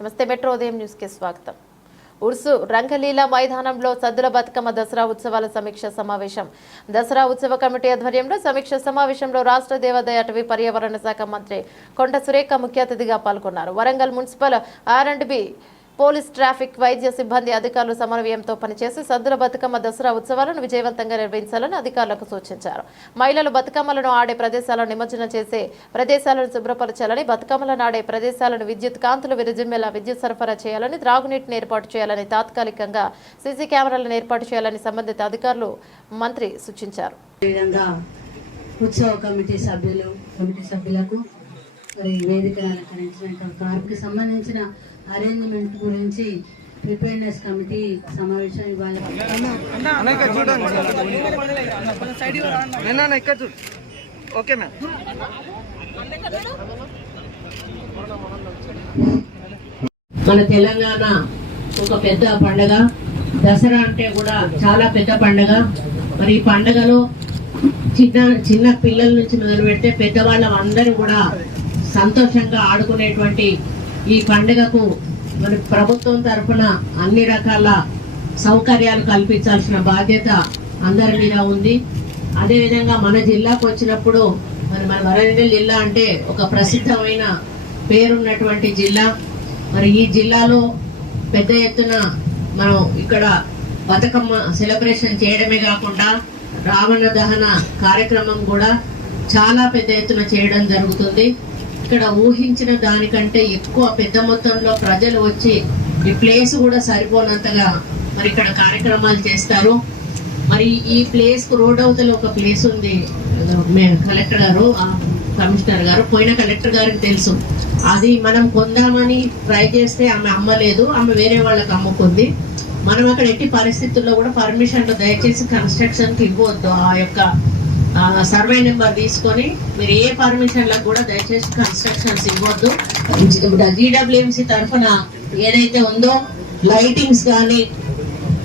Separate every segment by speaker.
Speaker 1: నమస్తే మెట్రో ఉదయం న్యూస్కి స్వాగతం. ఉర్సు రంగలీల మైదానంలో సద్దుల బతుకమ్మ దసరా ఉత్సవాల సమీక్ష సమావేశం. దసరా ఉత్సవ కమిటీ ఆధ్వర్యంలో సమీక్ష సమావేశంలో రాష్ట్ర దేవాదాయ అటవీ పర్యావరణ శాఖ మంత్రి కొండ సురేఖ ముఖ్య అతిథిగా పాల్గొన్నారు. Warangal municipal R and B police traffic వైద్య సిబ్బంది అధికారులు సమన్వయంతో పనిచేసి సద్దుల బతుకమ్మ దసరా ఉత్సవాలను విజయవంతంగా నిర్వహించాలని అధికారులకు సూచించారు. మహిళలు బతుకమ్మలను ఆడే ప్రదేశాలను నిమజ్జనం చేసే ప్రదేశాలను శుభ్రపరచాలని బతుకమ్మలను ఆడే ప్రదేశాలను విద్యుత్ కాంతులు విరజిమ్మేలా విద్యుత్ సరఫరా చేయాలని త్రాగునీటిని ఏర్పాటు చేయాలని తాత్కాలికంగా సీసీ కెమెరాలను ఏర్పాటు చేయాలని సంబంధిత అధికారులు మంత్రి సూచించారు.
Speaker 2: ఉత్సవ కమిటీ సభ్యులు కమిటీ సభ్యులకు మరి వేదికను అలంకరించిన వారికి సంబంధించిన అరేంజ్మెంట్ గురించి ప్రిపేర్నెస్ కమిటీ సమావేశం ఇవాళ
Speaker 3: చూడు. Okay ma'am.
Speaker 2: మన తెలంగాణ ఒక పెద్ద పండగ. దసరా అంటే కూడా చాలా పెద్ద పండగ. మరి ఈ పండగలో చిన్న చిన్న పిల్లల నుంచి మొదలు పెడితే పెద్దవాళ్ళం అందరూ కూడా సంతోషంగా ఆడుకునేటువంటి ఈ పండుగకు మన ప్రభుత్వం తరఫున అన్ని రకాల సౌకర్యాలు కల్పించాల్సిన బాధ్యత అందరి మీద ఉంది. అదేవిధంగా మన జిల్లాకు వచ్చినప్పుడు మరి మన వరంగల్ జిల్లా అంటే ఒక ప్రసిద్ధమైన పేరున్నటువంటి జిల్లా. మరి ఈ జిల్లాలో పెద్ద ఎత్తున మనం ఇక్కడ బతుకమ్మ సెలబ్రేషన్ చేయడమే కాకుండా రావణ దహన కార్యక్రమం కూడా చాలా పెద్ద ఎత్తున చేయడం జరుగుతుంది. ఇక్కడ ఊహించిన దానికంటే ఎక్కువ పెద్ద మొత్తంలో ప్రజలు వచ్చి ఈ ప్లేస్ కూడా సరిపోనంతగా మరి ఇక్కడ కార్యక్రమాలు చేస్తారు. మరి ఈ ప్లేస్కు రోడ్ అవతల ఒక ప్లేస్ ఉంది. మే- కలెక్టర్ గారు ఆ, కమిషనర్ గారు పోయిన కలెక్టర్ గారికి తెలుసు. అది మనం కొందామని ట్రై చేస్తే ఆమె అమ్మలేదు ఆమె వేరే వాళ్ళకి అమ్ముకుంది. మనం అక్కడ ఎట్టి పరిస్థితుల్లో కూడా పర్మిషన్లు దయచేసి కన్స్ట్రక్షన్కి ఇవ్వద్దు. ఆ యొక్క సర్వే నెంబర్ తీసుకొని మీరు ఏ పర్మిషన్లకు కూడా దయచేసి కన్స్ట్రక్షన్స్ ఇవ్వద్దు. జీడబ్ల్యూఎంసీ తరఫున ఏదైతే ఉందో లైటింగ్స్ కానీ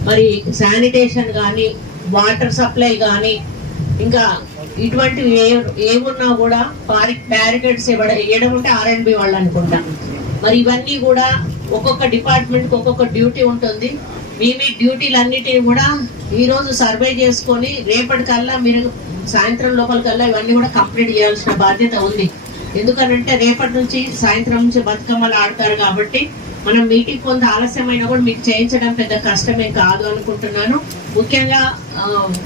Speaker 2: మరి శానిటేషన్ కానీ వాటర్ సప్లై కానీ ఇంకా ఇటువంటివి ఏ ఏమున్నా కూడా బ్యారికేడ్స్ ఇవ్వడం వేయడం ఉంటే ఆర్ఎండ్బి వాళ్ళు అనుకుంటా. మరి ఇవన్నీ కూడా ఒక్కొక్క డిపార్ట్మెంట్కి ఒక్కొక్క డ్యూటీ ఉంటుంది. మీ మీ డ్యూటీలన్నిటిని కూడా ఈరోజు సర్వే చేసుకొని రేపటికల్లా మీరు సాయంత్రం లోపలికల్లా ఇవన్నీ కూడా కంప్లీట్ చేయాల్సిన బాధ్యత ఉంది. ఎందుకనంటే రేపటి నుంచి సాయంత్రం నుంచి బతుకమ్మలు ఆడతారు కాబట్టి మనం మీటింగ్ కొంత ఆలస్యమైనా కూడా మీకు చేయించడం పెద్ద కష్టమే కాదు అనుకుంటున్నాను. ముఖ్యంగా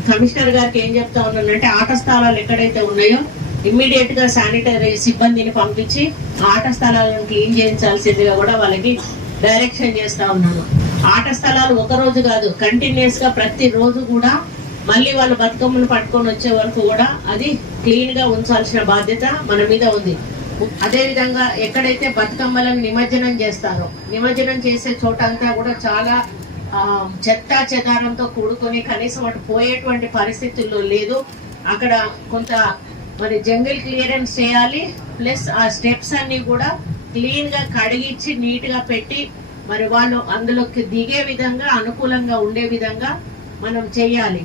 Speaker 2: కమిషనర్ గారికి ఏం చెప్తా ఉన్నానంటే ఆట స్థలాలు ఎక్కడైతే ఉన్నాయో ఇమ్మీడియట్గా శానిటరీ సిబ్బందిని పంపించి ఆట స్థలాలను క్లీన్ చేయించాల్సిందిగా కూడా వాళ్ళకి డైరెక్షన్ చేస్తా ఉన్నాను. ఆట స్థలాలు ఒక రోజు కాదు కంటిన్యూస్గా ప్రతి రోజు కూడా మళ్ళీ వాళ్ళు బతుకమ్మను పట్టుకొని వచ్చే వరకు కూడా అది క్లీన్గా ఉంచాల్సిన బాధ్యత మన మీద ఉంది. అదే విధంగా ఎక్కడైతే బతుకమ్మలను నిమజ్జనం చేస్తారో నిమజ్జనం చేసే చోట అంతా కూడా చాలా ఆ, చెత్త చెదారంతో కూడుకొని కనీసం అటు పోయేటువంటి పరిస్థితుల్లో లేదు. అక్కడ కొంత మరి జంగిల్ క్లియరెన్స్ చేయాలి. ప్లస్ ఆ స్టెప్స్ అన్ని కూడా క్లీన్గా కడిగించి నీట్గా పెట్టి మరి వాళ్ళు అందులోకి దిగే విధంగా అనుకూలంగా ఉండే విధంగా మనం చేయాలి.